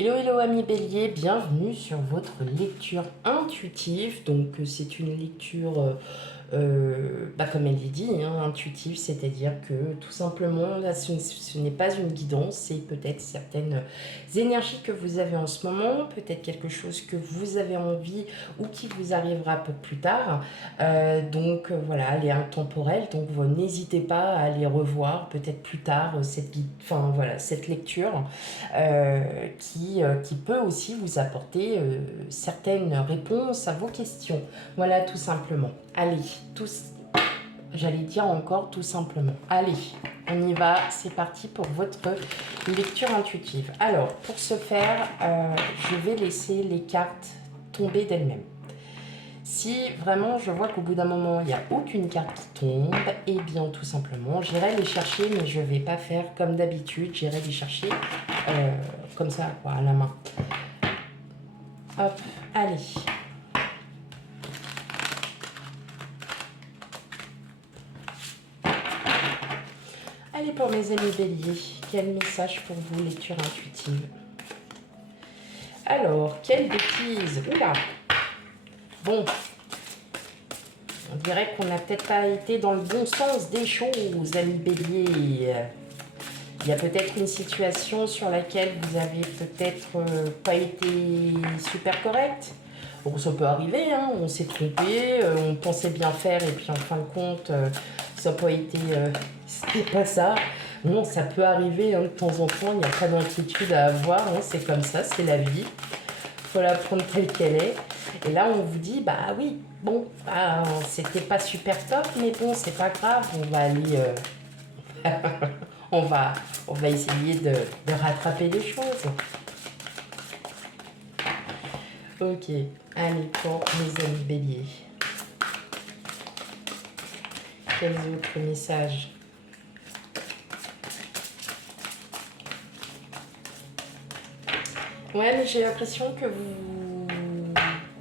Hello, hello amis bélier, bienvenue sur votre lecture intuitive. Donc c'est une lecture, comme elle est dit, hein, intuitive, c'est-à-dire que tout simplement, là ce n'est pas une guidance, c'est peut-être certaines énergies que vous avez en ce moment, peut-être quelque chose que vous avez envie ou qui vous arrivera un peu plus tard. Voilà, elle est intemporelle, donc n'hésitez pas à aller revoir peut-être plus tard cette lecture qui peut aussi vous apporter certaines réponses à vos questions. Voilà, tout simplement. Allez, j'allais dire encore tout simplement. Allez, on y va, c'est parti pour votre lecture intuitive. Alors, pour ce faire, je vais laisser les cartes tomber d'elles-mêmes. Si vraiment je vois qu'au bout d'un moment il n'y a aucune carte qui tombe, eh bien tout simplement j'irai les chercher, mais je ne vais pas faire comme d'habitude, j'irai les chercher comme ça, quoi, à la main. Hop, allez. Allez, pour mes amis béliers, quel message pour vous, lecture intuitive? Alors, quelle bêtise! Oula! Bon, on dirait qu'on n'a peut-être pas été dans le bon sens des choses, amis béliers. Il y a peut-être une situation sur laquelle vous avez peut-être pas été super correct. Bon, ça peut arriver, hein, on s'est trompé, on pensait bien faire et puis en fin de compte, ça n'a pas été... c'était pas ça. Non, ça peut arriver hein, de temps en temps, il n'y a pas d'inquiétude à avoir, hein, c'est comme ça, c'est la vie. Il faut la prendre telle qu'elle est. Et là, on vous dit, bah oui, bon, c'était pas super top, mais bon, c'est pas grave, on va aller... on va essayer de rattraper les choses. Ok, allez, pour mes amis béliers. Quels autres messages? Ouais, mais j'ai l'impression que vous...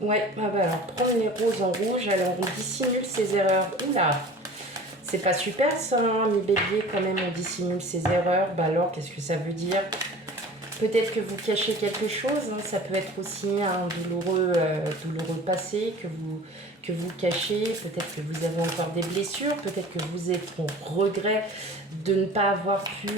Ouais, alors, prendre les roses en rouge, alors on dissimule ses erreurs. Oula! C'est pas super ça, hein, mes béliers, quand même, on dissimule ses erreurs. Bah alors, qu'est-ce que ça veut dire? Peut-être que vous cachez quelque chose, hein, ça peut être aussi un douloureux passé que vous cachez, peut-être que vous avez encore des blessures, peut-être que vous êtes en regret de ne pas avoir pu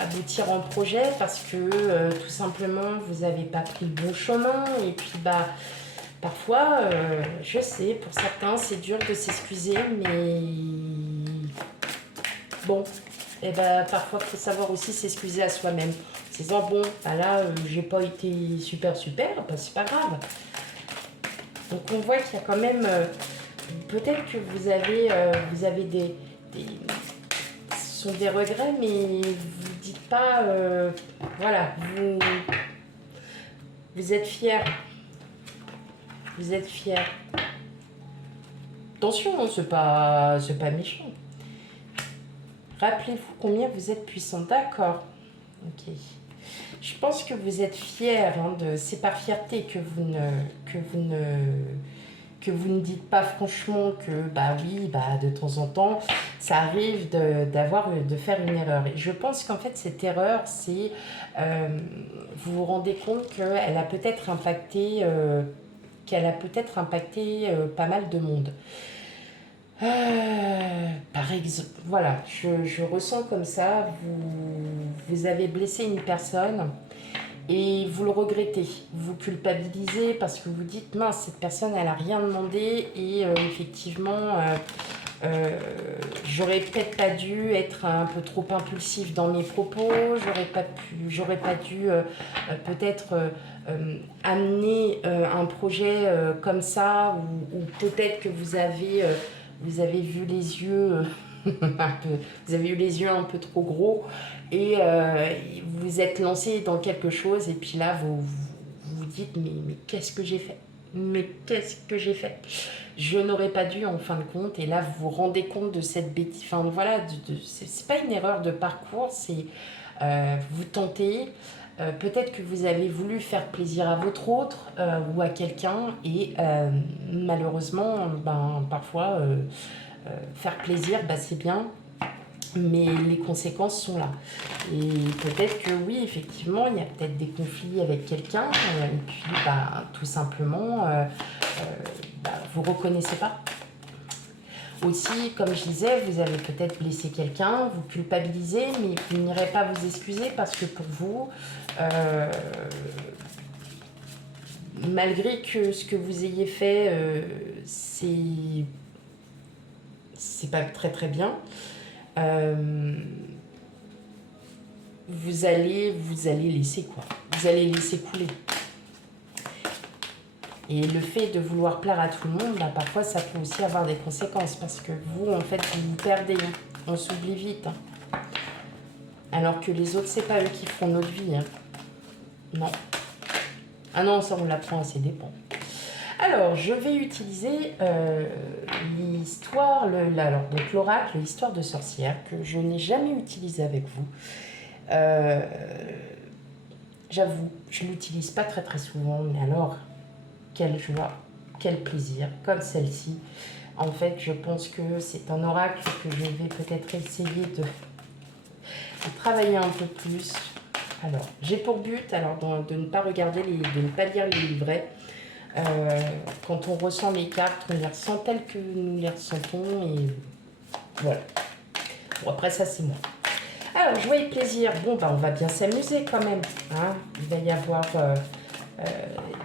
aboutir en projet parce que tout simplement vous n'avez pas pris le bon chemin et puis parfois, je sais, pour certains c'est dur de s'excuser, mais bon, et parfois il faut savoir aussi s'excuser à soi-même. En disant bon, là j'ai pas été super, c'est pas grave. Donc on voit qu'il y a quand même, peut-être que vous avez ce sont des regrets, mais vous dites pas, voilà, vous êtes fiers. Vous êtes fiers. Attention, hein, c'est pas méchant. Rappelez-vous combien vous êtes puissant. D'accord. Ok. Je pense que vous êtes fiers. Hein, c'est par fierté que vous ne dites pas franchement que oui, de temps en temps, ça arrive de faire une erreur. Et je pense qu'en fait, cette erreur, c'est vous vous rendez compte qu'elle a peut-être impacté pas mal de monde. Par exemple, voilà, je ressens comme ça, vous avez blessé une personne et vous le regrettez, vous culpabilisez parce que vous dites mince, cette personne elle a rien demandé et effectivement j'aurais peut-être pas dû être un peu trop impulsif dans mes propos, j'aurais pas dû peut-être amener un projet comme ça ou peut-être que vous avez vu les yeux vous avez eu les yeux un peu trop gros et vous vous êtes lancé dans quelque chose et puis là vous vous dites mais qu'est-ce que j'ai fait? Mais qu'est-ce que j'ai fait? Je n'aurais pas dû en fin de compte et là vous vous rendez compte de cette bêtise. Enfin voilà, c'est pas une erreur de parcours, c'est vous tentez. Peut-être que vous avez voulu faire plaisir à votre autre ou à quelqu'un et malheureusement, parfois, faire plaisir, c'est bien. mais les conséquences sont là. Et peut-être que oui, effectivement, il y a peut-être des conflits avec quelqu'un, et puis bah, tout simplement, vous ne reconnaissez pas. Aussi, comme je disais, vous avez peut-être blessé quelqu'un, vous culpabilisez, mais vous n'irez pas vous excuser parce que pour vous, malgré que ce que vous ayez fait, c'est pas très très bien, vous allez laisser quoi. Vous allez laisser couler. Et le fait de vouloir plaire à tout le monde, bah, parfois ça peut aussi avoir des conséquences parce que vous, en fait, vous vous perdez. On s'oublie vite. Alors que les autres, c'est pas eux qui feront notre vie. Non. Ah non, ça on l'apprend à ses dépens. Alors, je vais utiliser l'histoire, donc l'oracle, l'histoire de sorcière, que je n'ai jamais utilisé avec vous. J'avoue, je ne l'utilise pas très très souvent, mais alors, quelle joie, quel plaisir, comme celle-ci. En fait, je pense que c'est un oracle que je vais peut-être essayer de travailler un peu plus. Alors, j'ai pour but de ne pas regarder, de ne pas lire les livrets. Quand on ressent les cartes, on les ressent telles que nous les ressentons et voilà. Bon, après ça, c'est moi. Alors, joie et plaisir. Bon, bah, on va bien s'amuser quand même. Hein. Il va y avoir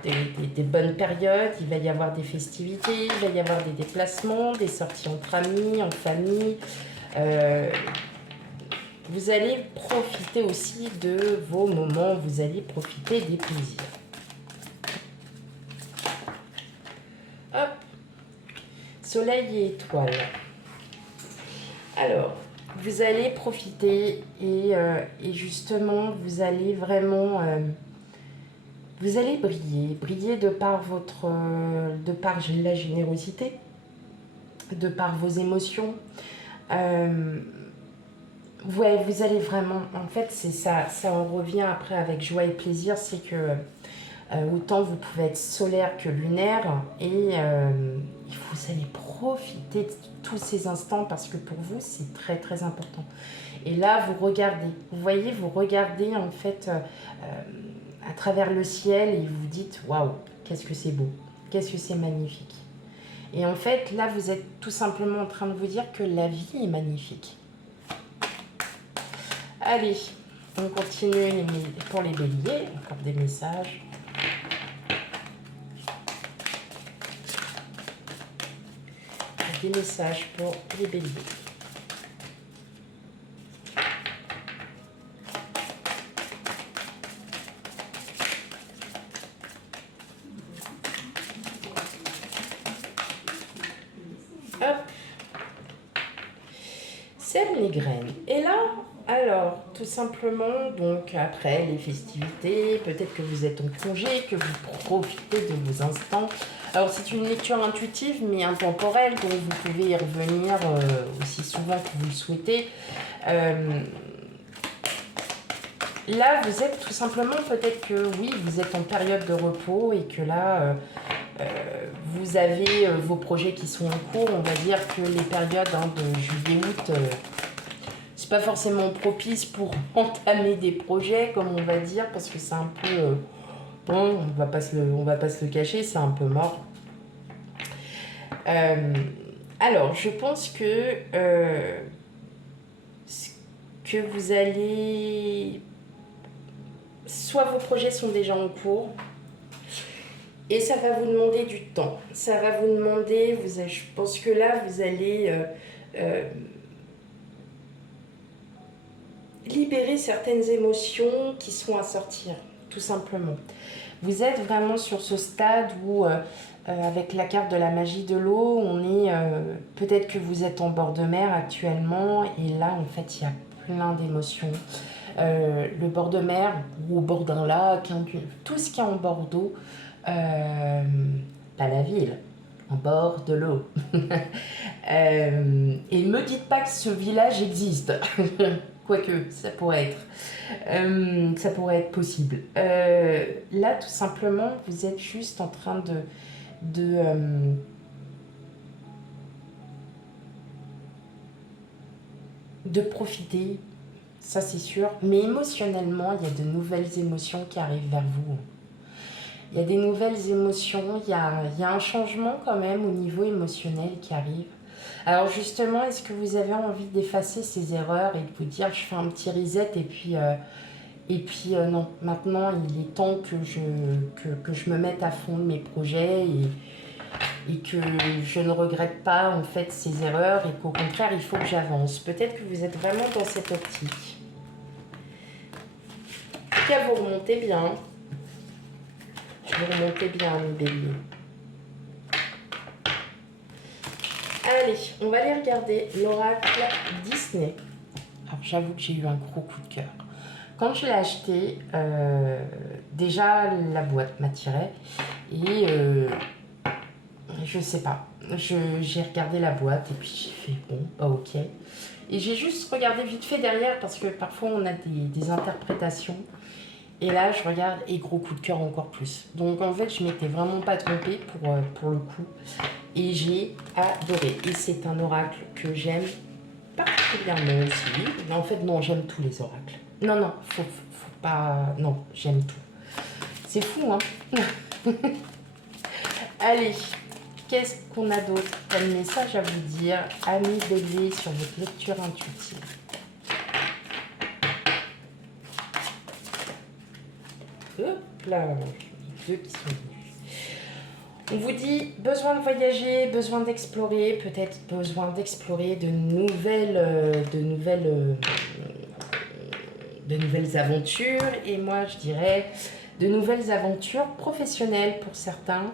des bonnes périodes, il va y avoir des festivités, il va y avoir des déplacements, des sorties entre amis, en famille. Vous allez profiter aussi de vos moments, vous allez profiter des plaisirs. Hop, soleil et étoiles. Alors, vous allez profiter et justement, vous allez vraiment... vous allez briller de par la générosité, de par vos émotions. Ouais, vous allez vraiment... En fait, c'est ça, ça en revient après avec joie et plaisir, c'est que autant vous pouvez être solaire que lunaire et vous allez profiter de tous ces instants parce que pour vous, c'est très très important. Et là, vous regardez, vous voyez, vous regardez en fait à travers le ciel et vous dites waouh, qu'est-ce que c'est beau, qu'est-ce que c'est magnifique. Et en fait, là, vous êtes tout simplement en train de vous dire que la vie est magnifique. Allez, on continue pour les béliers, encore des messages. Des messages pour les béliers. Hop. Sème les graines. Et là, alors, tout simplement, donc après les festivités, peut-être que vous êtes en congé, que vous profitez de vos instants. Alors, c'est une lecture intuitive, mais intemporelle, donc vous pouvez y revenir aussi souvent que vous le souhaitez. Là, vous êtes tout simplement, peut-être que oui, vous êtes en période de repos et que là, vous avez vos projets qui sont en cours. On va dire que les périodes de juillet-août, c'est pas forcément propice pour entamer des projets, comme on va dire, parce que c'est un peu... bon, on va pas se le cacher, c'est un peu mort. Alors, je pense que vous allez... Soit vos projets sont déjà en cours, et ça va vous demander du temps. Ça va vous demander, je pense que là, vous allez libérer certaines émotions qui sont à sortir, tout simplement. Vous êtes vraiment sur ce stade où, avec la carte de la magie de l'eau, on est... peut-être que vous êtes en bord de mer actuellement, et là, en fait, il y a plein d'émotions. Le bord de mer, ou au bord d'un lac, tout ce qui est en bord d'eau, pas la ville, en bord de l'eau. Et ne me dites pas que ce village existe. Quoique, ça pourrait être possible. Là, tout simplement, vous êtes juste en train de de profiter, ça c'est sûr. Mais émotionnellement, il y a de nouvelles émotions qui arrivent vers vous. Il y a des nouvelles émotions, il y a un changement quand même au niveau émotionnel qui arrive. Alors justement, est-ce que vous avez envie d'effacer ces erreurs et de vous dire je fais un petit reset et puis non, maintenant il est temps que je me mette à fond de mes projets et que je ne regrette pas en fait ces erreurs et qu'au contraire il faut que j'avance. Peut-être que vous êtes vraiment dans cette optique. En tout cas, vous remontez bien. Vous remontez bien, mes béliers. Allez, on va aller regarder l'oracle Disney. Alors j'avoue que j'ai eu un gros coup de cœur. Quand je l'ai acheté, déjà la boîte m'attirait et je sais pas. J'ai regardé la boîte et puis j'ai fait bon, bah ok. Et j'ai juste regardé vite fait derrière parce que parfois on a des interprétations. Et là je regarde et gros coup de cœur encore plus. Donc en fait je m'étais vraiment pas trompée pour le coup. Et j'ai adoré. Et c'est un oracle que j'aime particulièrement aussi. Mais en fait non, j'aime tous les oracles. Non, non, faut pas... Non, j'aime tout. C'est fou, hein. Allez, qu'est-ce qu'on a d'autre comme message à vous dire, amis béliers, sur votre lecture intuitive? Hop là, les deux qui sont venus. On vous dit besoin de voyager, besoin d'explorer, peut-être besoin d'explorer de nouvelles aventures. Et moi, je dirais de nouvelles aventures professionnelles pour certains.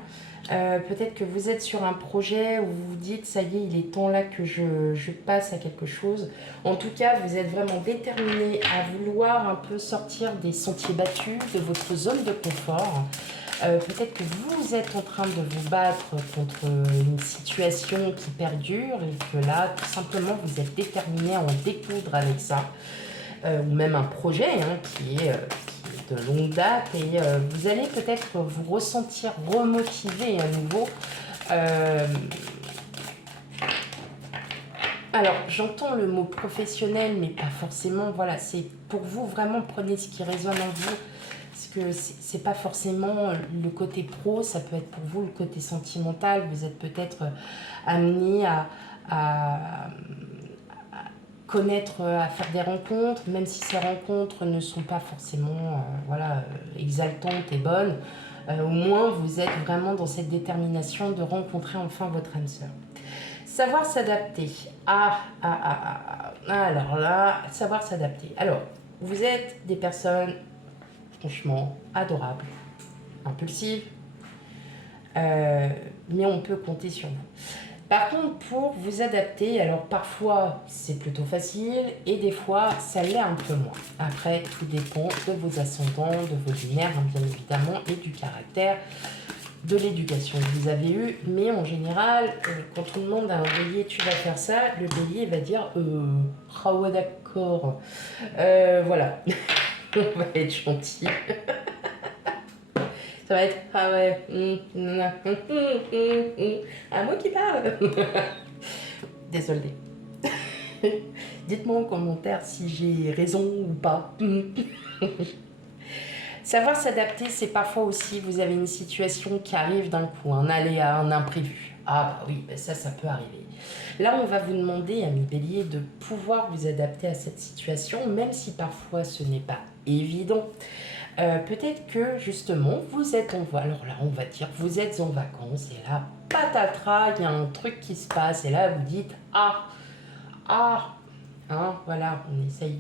Peut-être que vous êtes sur un projet où vous vous dites ça y est, il est temps là que je passe à quelque chose. En tout cas, vous êtes vraiment déterminé à vouloir un peu sortir des sentiers battus, de votre zone de confort. Peut-être que vous êtes en train de vous battre contre une situation qui perdure et que là, tout simplement, vous êtes déterminé à en découdre avec ça. Ou même un projet qui est de longue date et vous allez peut-être vous ressentir remotivé à nouveau. Alors, j'entends le mot professionnel, mais pas forcément. Voilà, c'est pour vous, vraiment, prenez ce qui résonne en vous. Parce que c'est pas forcément le côté pro, ça peut être pour vous le côté sentimental. Vous êtes peut-être amené à connaître, à faire des rencontres, même si ces rencontres ne sont pas forcément exaltantes et bonnes, au moins vous êtes vraiment dans cette détermination de rencontrer enfin votre âme sœur. Savoir s'adapter. Alors là, savoir s'adapter. Alors, vous êtes des personnes franchement adorables, impulsives, mais on peut compter sur vous. Par contre, pour vous adapter, alors parfois c'est plutôt facile et des fois ça l'est un peu moins. Après, tout dépend de vos ascendants, de vos lunaires, bien évidemment, et du caractère, de l'éducation que vous avez eue. Mais en général, quand on demande à un bélier tu vas faire ça, le bélier va dire ah ouais, d'accord. Voilà, on va être gentil. Ça va être ah ouais, un mot qui parle. Désolée. Dites-moi en commentaire si j'ai raison ou pas. Savoir s'adapter, c'est parfois aussi, vous avez une situation qui arrive d'un coup, un aléa, un imprévu. Ah bah oui, bah ça peut arriver. Là, on va vous demander, amis bélier, de pouvoir vous adapter à cette situation, même si parfois ce n'est pas évident. Peut-être que justement vous êtes en alors là on va dire vous êtes en vacances et là patatras, il y a un truc qui se passe et là vous dites voilà, on essaye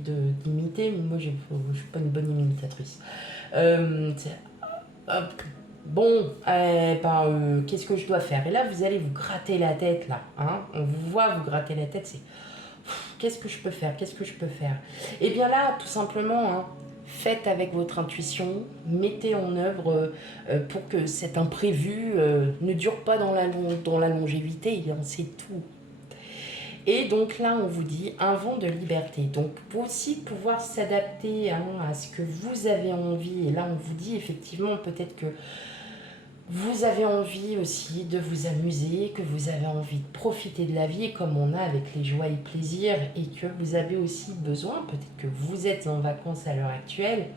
d'imiter, mais moi je suis pas une bonne imitatrice. Qu'est-ce que je dois faire? Et là vous allez vous gratter la tête là, on vous voit vous gratter la tête, c'est qu'est-ce que je peux faire? Qu'est-ce que je peux faire? Et bien là tout simplement faites avec votre intuition, mettez en œuvre pour que cet imprévu ne dure pas dans la longévité, c'est tout. Et donc là, on vous dit un vent de liberté. Donc, pour aussi pouvoir s'adapter à ce que vous avez envie. Et là, on vous dit effectivement peut-être que Vous avez envie aussi de vous amuser, que vous avez envie de profiter de la vie comme on a avec les joies et plaisirs et que vous avez aussi besoin, peut-être que vous êtes en vacances à l'heure actuelle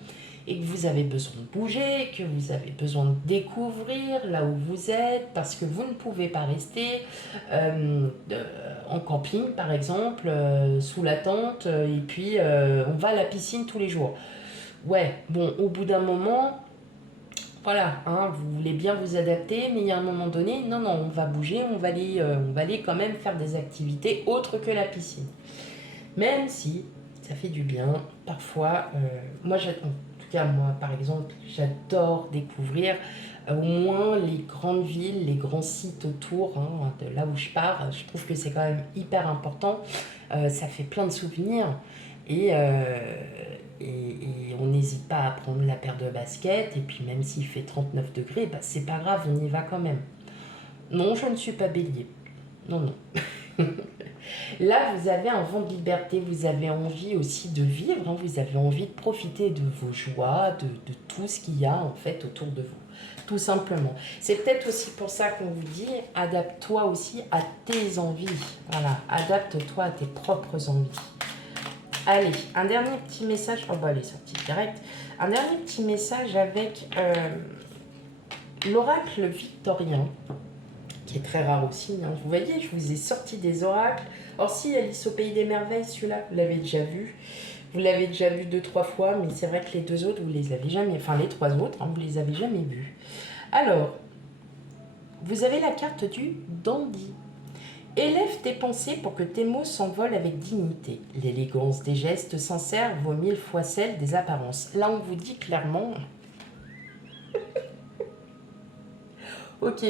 et que vous avez besoin de bouger, que vous avez besoin de découvrir là où vous êtes parce que vous ne pouvez pas rester en camping par exemple, sous la tente et puis on va à la piscine tous les jours. Ouais, bon, au bout d'un moment... Voilà, hein, vous voulez bien vous adapter, mais il y a un moment donné, non, non, on va bouger, on va aller quand même faire des activités autres que la piscine. Même si ça fait du bien, parfois, moi, en tout cas, moi, par exemple, j'adore découvrir au moins les grandes villes, les grands sites autour, hein, de là où je pars. Je trouve que c'est quand même hyper important. Ça fait plein de souvenirs et, et on n'hésite pas à prendre la paire de baskets. Et puis même s'il fait 39 degrés, bah, c'est pas grave, on y va quand même. Non, je ne suis pas bélier. Non, non. Là, vous avez un vent de liberté, vous avez envie aussi de vivre, hein, vous avez envie de profiter de vos joies, de tout ce qu'il y a en fait autour de vous, tout simplement. C'est peut-être aussi pour ça qu'on vous dit, adapte-toi aussi à tes envies, voilà, adapte-toi à tes propres envies. Allez, un dernier petit message, oh bah elle est sortie direct, un dernier petit message avec l'oracle victorien, qui est très rare aussi. Hein. Vous voyez, je vous ai sorti des oracles. Or si, Alice au Pays des Merveilles, celui-là, vous l'avez déjà vu. Vous l'avez déjà vu 2-3 fois, mais c'est vrai que les deux autres, vous les avez jamais... Enfin, les trois autres, hein, vous les avez jamais vus. Alors, vous avez la carte du dandy. Élève tes pensées pour que tes mots s'envolent avec dignité. L'élégance des gestes sincères vaut 1000 fois celle des apparences. Là, on vous dit clairement... Ok,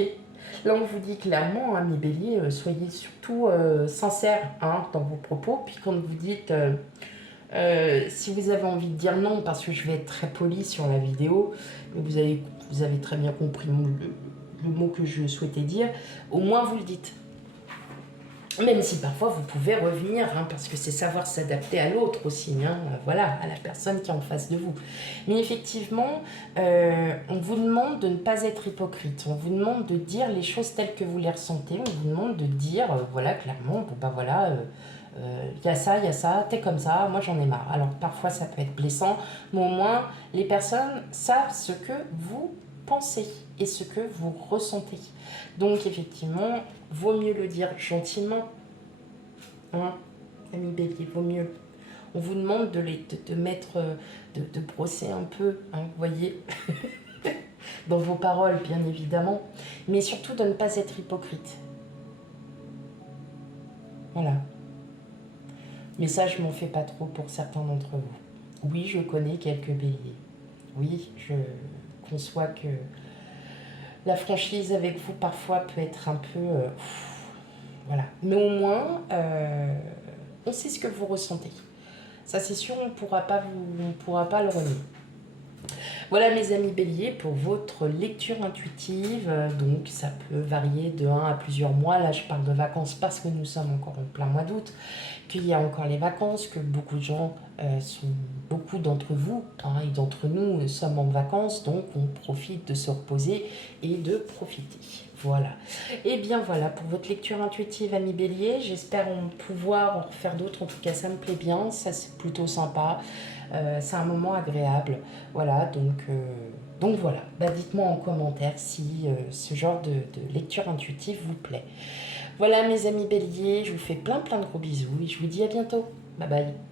là on vous dit clairement, hein, mes béliers, soyez surtout sincères hein, dans vos propos. Puis quand vous dites, si vous avez envie de dire non, parce que je vais être très poli sur la vidéo, mais vous avez très bien compris le mot que je souhaitais dire, au moins vous le dites. Même si parfois vous pouvez revenir, hein, parce que c'est savoir s'adapter à l'autre aussi, hein, voilà, à la personne qui est en face de vous. Mais effectivement, on vous demande de ne pas être hypocrite, on vous demande de dire les choses telles que vous les ressentez, on vous demande de dire, voilà, clairement, bon bah voilà, y a ça, t'es comme ça, moi j'en ai marre. Alors parfois ça peut être blessant, mais au moins les personnes savent ce que vous pensez et ce que vous ressentez. Donc effectivement, vaut mieux le dire gentiment, hein, ami bélier, vaut mieux. On vous demande de mettre, de brosser un peu, hein, vous voyez, dans vos paroles, bien évidemment, mais surtout de ne pas être hypocrite. Voilà. Mais ça, je m'en fais pas trop pour certains d'entre vous. Oui, je connais quelques béliers. Oui, je conçois que la franchise avec vous, parfois, peut être un peu... voilà. Mais au moins, on sait ce que vous ressentez. Ça, c'est sûr, on ne pourra pas le renier. Voilà, mes amis béliers, pour votre lecture intuitive. Donc, ça peut varier de 1 à plusieurs mois. Là, je parle de vacances parce que nous sommes encore en plein mois d'août, qu'il y a encore les vacances, que beaucoup de gens, beaucoup d'entre vous hein, et d'entre nous sommes en vacances. Donc, on profite de se reposer et de profiter. Voilà. Et bien voilà pour votre lecture intuitive, amis bélier. J'espère pouvoir en refaire d'autres. En tout cas, ça me plaît bien. Ça, c'est plutôt sympa. C'est un moment agréable. Voilà, donc voilà. Bah, dites-moi en commentaire si ce genre de lecture intuitive vous plaît. Voilà, mes amis béliers. Je vous fais plein de gros bisous et je vous dis à bientôt. Bye bye.